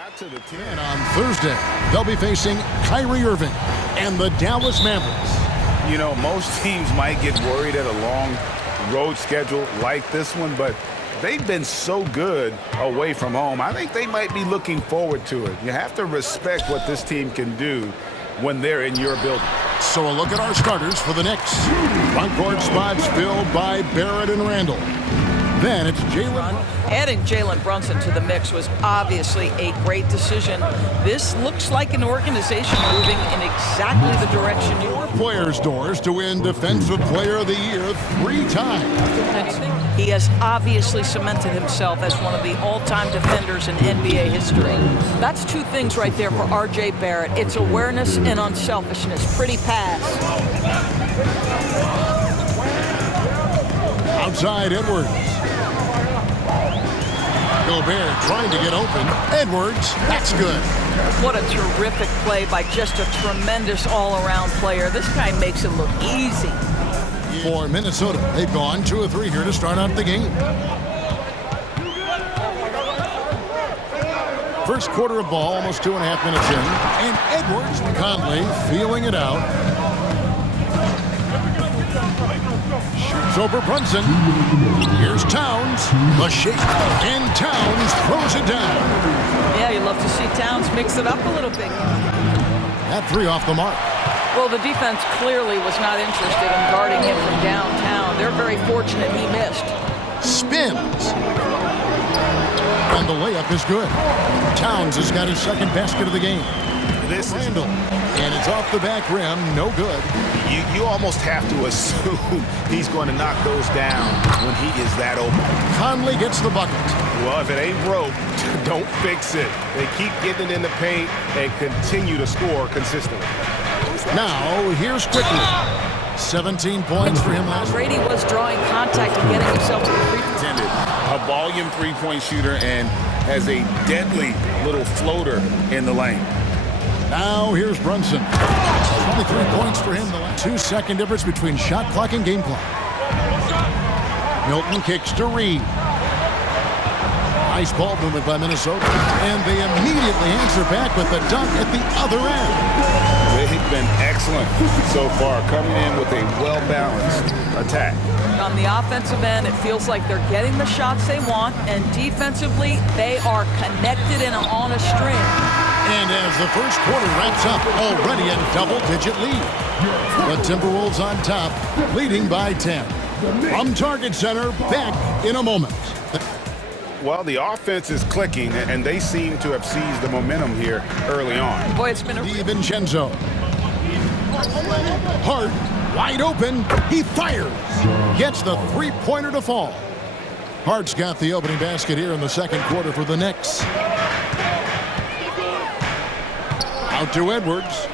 got to the 10. And on Thursday, they'll be facing Kyrie Irving and the Dallas Mavericks. You know, most teams might get worried at a long road schedule like this one, but they've been so good away from home. I think they might be looking forward to it. You have to respect what this team can do when they're in your building. So a look at our starters for the Knicks. Front court spots filled by Barrett and Randle. Then it's Jalen. Adding Jalen Brunson to the mix was obviously a great decision. This looks like an organization moving in exactly the direction you want. Players' doors to win Defensive Player of the Year 3 times. He has obviously cemented himself as one of the all-time defenders in NBA history. That's 2 things right there for R.J. Barrett. It's awareness and unselfishness. Pretty pass. Outside Edwards. Gobert trying to get open. Edwards, that's good. What a terrific play by just a tremendous all-around player. This guy makes it look easy. For Minnesota, they've gone 2 of 3 here to start out the game. First quarter of ball, almost 2.5 minutes in. And Edwards, Conley feeling it out. Shoots over Brunson. Here's Towns. The shake. And Towns throws it down. Yeah, you love to see Towns mix it up a little bit. That 3 off the mark. Well, the defense clearly was not interested in guarding him from downtown. They're very fortunate he missed. Spins. And the layup is good. Towns has got his second basket of the game. This is Randle. And it's off the back rim. No good. You almost have to assume he's going to knock those down when he is that open. Conley gets the bucket. Well, if it ain't broke, don't fix it. They keep getting it in the paint and continue to score consistently. Now, here's Quickly. 17 points for him last Brady was drawing contact and getting himself to the free throw. A volume three-point shooter and has a deadly little floater in the lane. Now, here's Brunson. 23 points for him. The last 2-second difference between shot clock and game clock. Milton kicks to Reed. Nice ball movement by Minnesota. And they immediately answer back with the dunk at the other end. They've been excellent so far, coming in with a well-balanced attack. On the offensive end, it feels like they're getting the shots they want, and defensively, they are connected and on a string. And as the first quarter wraps up, already a double-digit lead. The Timberwolves on top, leading by 10. From Target Center, back in a moment. Well, the offense is clicking, and they seem to have seized the momentum here early on. Boy, it's been a... DiVincenzo. Hart, wide open. He fires. Gets the three-pointer to fall. Hart's got the opening basket here in the second quarter for the Knicks. Out to Edwards.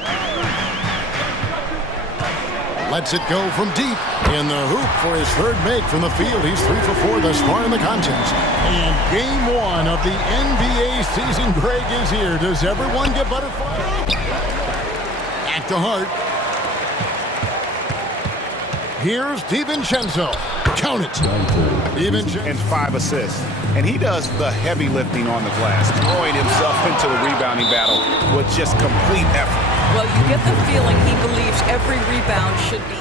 Lets it go from deep. In the hoop for his third make from the field. He's 3 for 4 thus far in the contest. And game 1 of the NBA season break is here. Does everyone get butterflies? Back to Hart. Here's DiVincenzo. Count it. DiVincenzo. And 5 assists. And he does the heavy lifting on the glass, throwing himself into the rebounding battle with just complete effort. Well, you get the feeling he believes every rebound should be.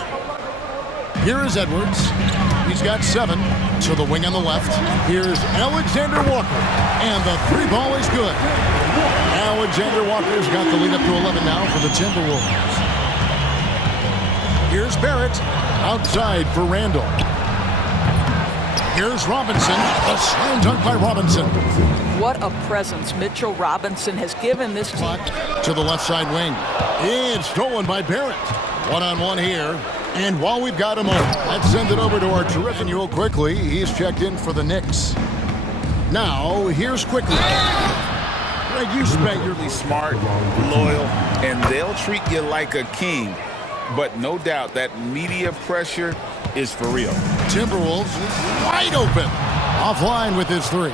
Here is Edwards. He's got 7 to the wing on the left. Here's Alexander Walker. And the 3 ball is good. Alexander Walker's got the lead up to 11 now for the Timberwolves. Here's Barrett. Outside for Randle. Here's Robinson. A slam dunk by Robinson. What a presence Mitchell Robinson has given this team. To the left side wing. It's stolen by Barrett. One-on-one here. And while we've got a moment, let's send it over to our terrific Newell Quickly. He's checked in for the Knicks. Now, here's Quickly. Greg, you spent your Really smart, loyal, and they'll treat you like a king. But no doubt that media pressure is for real. Timberwolves wide open. Offline with his 3.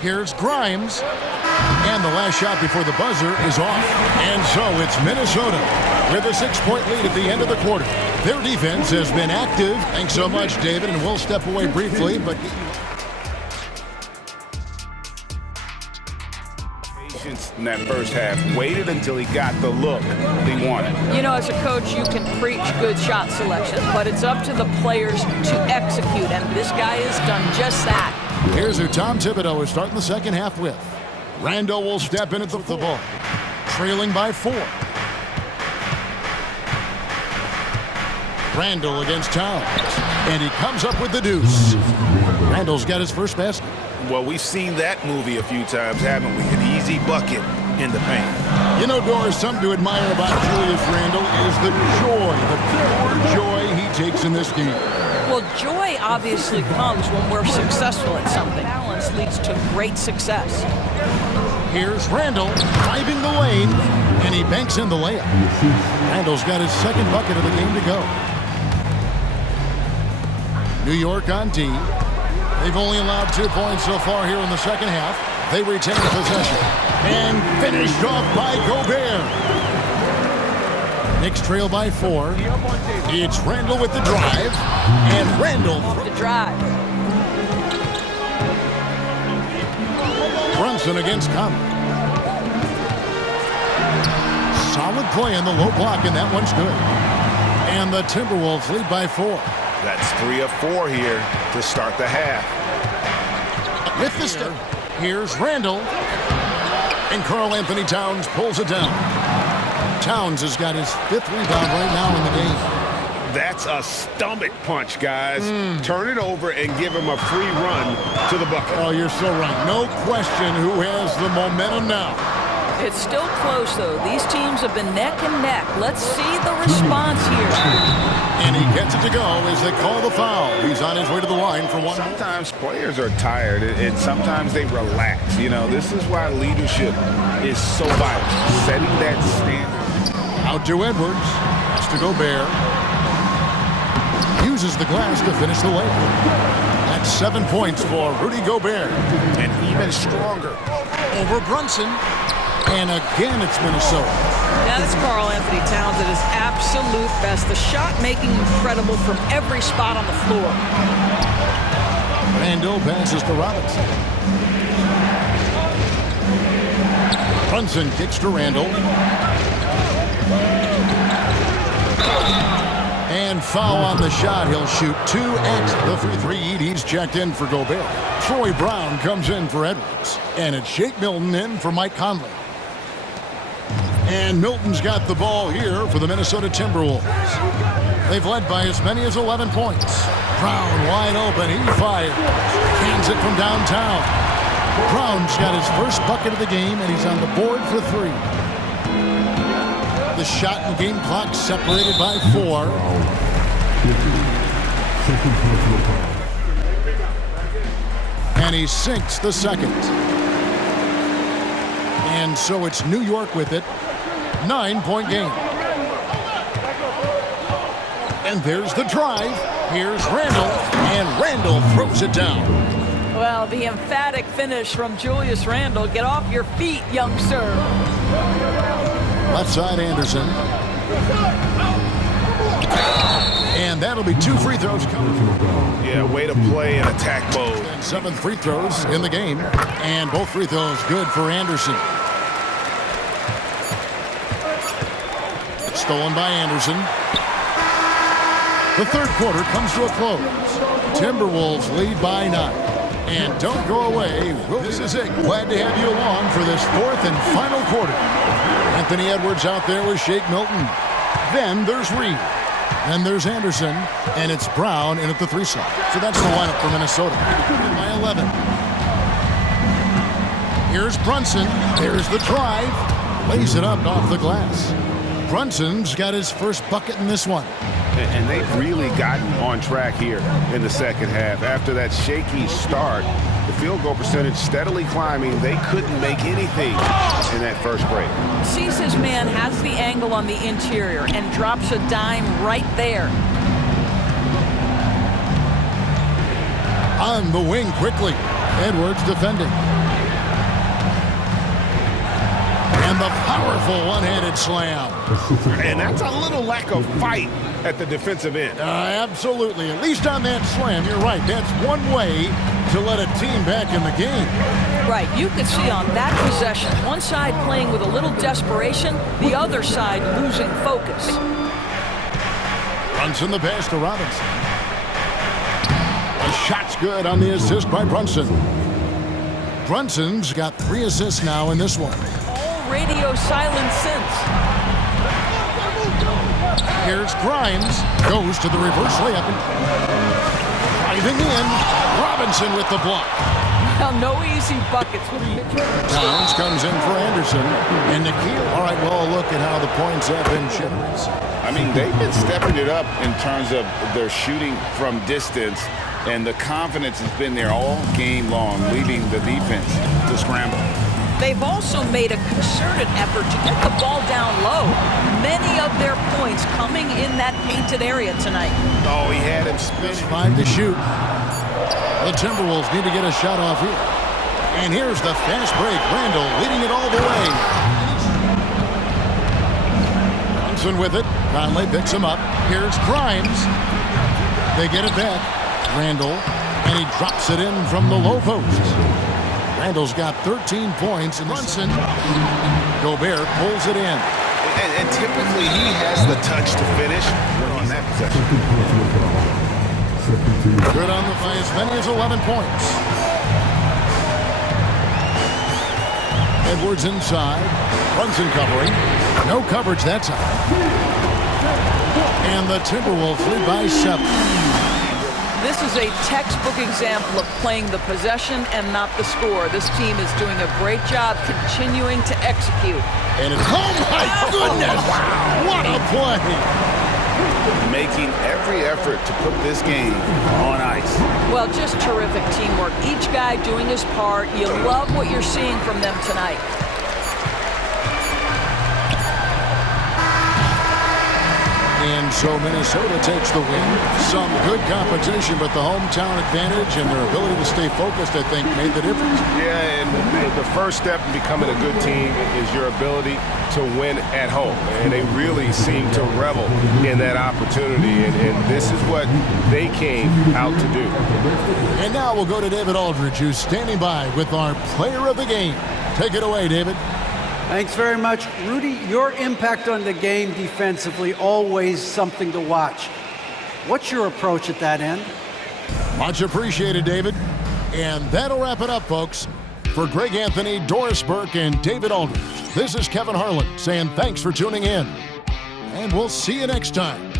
Here's Grimes. And the last shot before the buzzer is off. And so it's Minnesota with a 6-point lead at the end of the quarter. Their defense has been active. Thanks so much, David, and we'll step away briefly, but in that first half. Waited until he got the look he wanted. You know, as a coach, you can preach good shot selection, but it's up to the players to execute, and this guy has done just that. Here's who Tom Thibodeau is starting the second half with. Randle will step in at the ball, trailing by 4. Randle against Towns, and he comes up with the deuce. Randle's got his first basket. Well, we've seen that movie a few times, haven't we? An easy bucket in the paint. You know, Doris, something to admire about Julius Randle is the pure joy he takes in this game. Well, joy obviously comes when we're successful at something. Balance leads to great success. Here's Randle driving the lane, and he banks in the layup. Randle's got his second bucket of the game to go. New York on D. They've only allowed 2 points so far here in the second half. They retain possession. And finished off by Gobert. Knicks trail by 4. It's Randle with the drive. And Randle The drive. Brunson against Conley. Solid play in the low block, and that one's good. And the Timberwolves lead by 4. That's 3 of 4 here to start the half. With the step, here's Randle. And Karl Anthony Towns pulls it down. Towns has got his 5th rebound right now in the game. That's a stomach punch, guys. Turn it over and give him a free run to the bucket. Oh, you're so right. No question who has the momentum now. It's still close, though. These teams have been neck and neck. Let's see the response here. And he gets it to go as they call the foul. He's on his way to the line for one. Sometimes players are tired, and sometimes they relax. You know, this is why leadership is so vital. Setting that standard. Out to Edwards. Pass to Gobert. Uses the glass to finish the layup. That's 7 points for Rudy Gobert. And even stronger. Over Brunson. And again, it's Minnesota. Now, that's Karl Anthony Towns at his absolute best. The shot making incredible from every spot on the floor. Randle passes to Robinson. Brunson kicks to Randle. And foul on the shot. He'll shoot 2 at the 3-3. He's checked in for Gobert. Troy Brown comes in for Edwards. And it's Shake Milton in for Mike Conley. And Milton's got the ball here for the Minnesota Timberwolves. They've led by as many as 11 points. Brown wide open. He fires. Cans it from downtown. Brown's got his first bucket of the game, and he's on the board for 3. The shot and game clock separated by 4. And he sinks the second. And so it's New York with it. 9-point game. And there's the drive. Here's Randle. And Randle throws it down. Well, the emphatic finish from Julius Randle. Get off your feet, young sir. Left side, Anderson. And that'll be 2 free throws coming. Yeah, way to play in attack mode. And 7 free throws in the game. And both free throws good for Anderson. Stolen by Anderson. The third quarter comes to a close. Timberwolves lead by 9. And don't go away. This is it. Glad to have you along for this 4th and final quarter. Anthony Edwards out there with Shake Milton. Then there's Reed. Then there's Anderson. And it's Brown in at the 3 slot. So that's the lineup for Minnesota. By 11. Here's Brunson. There's the drive. Lays it up off the glass. Brunson's got his first bucket in this one. And they've really gotten on track here in the second half. After that shaky start, the field goal percentage steadily climbing. They couldn't make anything in that first break. Sees his man, has the angle on the interior, and drops a dime right there. On the wing quickly. Edwards defending. And the powerful one-handed slam. And that's a little lack of fight at the defensive end. Absolutely. At least on that slam, you're right. That's one way to let a team back in the game. Right. You could see on that possession, one side playing with a little desperation, the other side losing focus. Brunson the pass to Robinson. The shot's good on the assist by Brunson. Brunson's got 3 assists now in this one. All radio silence since. Here's Grimes. Goes to the reverse layup. Driving in. Robinson with the block. Well, no easy buckets with Mitchell. Towns comes in for Anderson. And Nikhil. All right, well, look at how the points have been generous. I mean, they've been stepping it up in terms of their shooting from distance, and the confidence has been there all game long, leading the defense to scramble. They've also made a concerted effort to get the ball down low. Many of their points coming in that painted area tonight. Oh, he had him spinning. 5 to shoot. The Timberwolves need to get a shot off here. And here's the fast break. Randle leading it all the way. Brunson with it. Conley picks him up. Here's Grimes. They get it back. Randle. And he drops it in from the low post. Randle's got 13 points. And Brunson. Gobert pulls it in. And typically he has the touch to finish on that possession. Good on the play, as many as 11 points. Edwards inside. Brunson covering. No coverage that time. And the Timberwolves lead by 7. This is a textbook example of playing the possession and not the score. This team is doing a great job continuing to execute. And it's, oh my goodness! Wow. What a play! Making every effort to put this game on ice. Well, just terrific teamwork. Each guy doing his part. You love what you're seeing from them tonight. And so Minnesota takes the win. Some good competition, but the hometown advantage and their ability to stay focused, I think, made the difference. Yeah, and the first step in becoming a good team is your ability to win at home. And they really seem to revel in that opportunity. And this is what they came out to do. And now we'll go to David Aldridge, who's standing by with our player of the game. Take it away, David. Thanks very much. Rudy, your impact on the game defensively, always something to watch. What's your approach at that end? Much appreciated, David. And that'll wrap it up, folks. For Greg Anthony, Doris Burke, and David Aldridge, this is Kevin Harlan saying thanks for tuning in. And we'll see you next time.